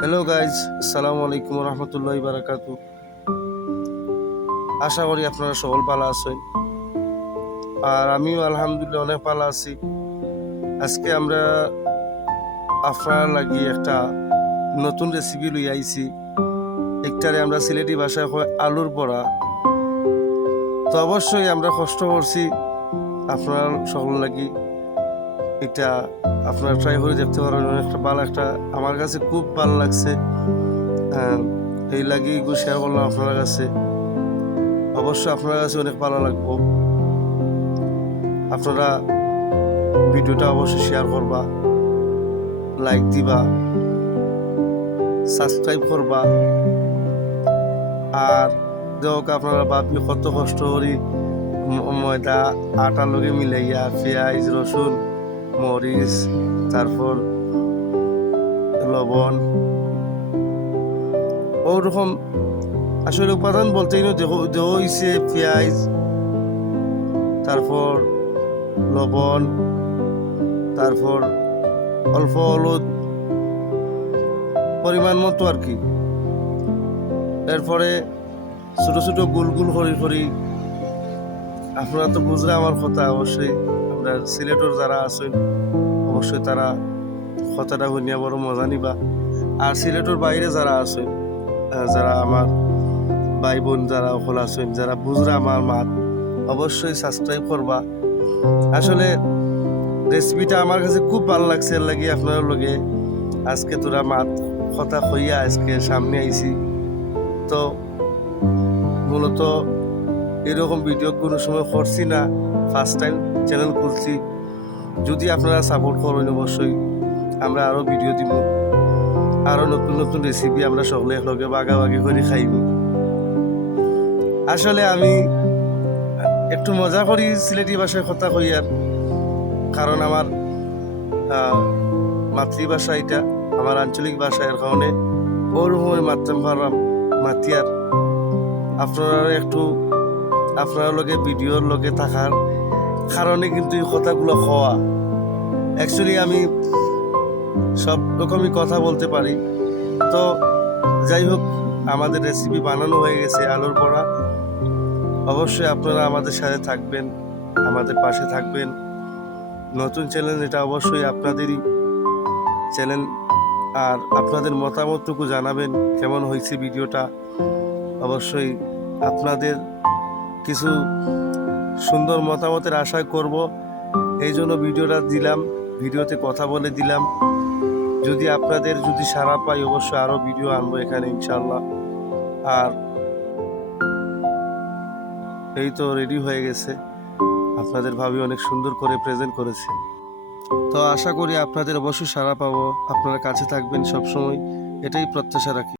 Hello guys, আসসালামু আলাইকুম রহমতুল্লাহি বারাকাতু। আশা করি আপনারা সকল ভালো আছেন, আর আমিও আলহামদুলিল্লাহ অনেক ভালো আছি। আজকে আমরা আপনার লাগি একটা নতুন রেসিপি লই আইছি। একটারে আমরা সিলেটি ভাষায় কয় আলুর বড়া। তো অবশ্যই আমরা কষ্ট করছি আপনার সকল লাগি। এটা আপনারা ট্রাই করে দেখতে পারেন, অনেকটা ভালো একটা, আমার কাছে খুব ভালো লাগছে। এই লাগি এগুলো শেয়ার করলাম আপনার কাছে। অবশ্যই আপনার কাছে অনেক ভালো লাগবো। আপনারা ভিডিওটা অবশ্যই শেয়ার করবা, লাইক দিবা, সাবস্ক্রাইব করবা। আর দেখো আপনারা ভাবি কত কষ্ট করি ময়দা আটার লগে মিলাইয়া পেঁয়াজ রসুন মরিচ তারপর লবণ ওরকম আসলে উপাদান বলতেই না, দেহ হইছে পেঁয়াজ, তারপর লবণ, তারপর অল্প হলুদ পরিমাণ মতো আর কি। এরপরে ছোট ছোট গোল গোল করি। আপনারা তো বুঝলে আমার কথা, অবশ্যই আমরা সিলেটের যারা আছেন অবশ্যই তারা কথাটা শুনিয়া বড় মজা নিবা। আর সিলেটের বাইরে যারা আছেন, যারা আমার ভাই বোন যারা সকল আছেন, যারা বুঝরা আমার মাত, অবশ্যই সাবস্ক্রাইব করবা। আসলে রেসিপিটা আমার কাছে খুব ভালো লাগছে, এর লাগি আপনার লগে আজকে তোরা মাত কথা কইয়া আজকে সামনে আইছি। তো মূলত এরকম ভিডিও কোনো সময় করছি না, ফার্স্ট টাইম চ্যানেল খুলছি। যদি আপনারা সাপোর্ট করেন অবশ্যই আমরা আরও ভিডিও দিব, আরও নতুন নতুন রেসিপি আমরা সকলে একলগে বাগাবাগি করে খাইব। আসলে আমি একটু মজা করি সিলেটি ভাষায় কথা কই, আর কারণ আমার মাতৃভাষা এটা, আমার আঞ্চলিক ভাষা, এর কারণে ওরকম মাতলাম পারলাম মাতি। আর আপনারা একটু আপনার লগে ভিডিওর লগে থাকার কারণে কিন্তু এই কথাগুলো হওয়া। অ্যাকচুয়ালি আমি সব রকমই কথা বলতে পারি। তো যাই হোক, আমাদের রেসিপি বানানো হয়ে গেছে আলুর বড়া। অবশ্যই আপনারা আমাদের সাথে থাকবেন, আমাদের পাশে থাকবেন। নতুন চ্যানেল, এটা অবশ্যই আপনাদেরই চ্যানেল। আর আপনাদের মতামতটুকু জানাবেন কেমন হয়েছে ভিডিওটা। অবশ্যই আপনাদের কিছু সুন্দর মতামতের আশা করব, এই জন্য ভিডিওটা দিলাম, ভিডিওতে কথা বলে দিলাম। যদি আপনাদের যদি সাড়া পাই অবশ্যই আরও ভিডিও আনবো এখানে ইনশাল্লাহ। আর এই তো রেডি হয়ে গেছে, আপনাদের ভাবি অনেক সুন্দর করে প্রেজেন্ট করেছে। তো আশা করি আপনাদের অবশ্যই সাড়া পাবো, আপনারা কাছে থাকবেন সবসময়, এটাই প্রত্যাশা রাখি।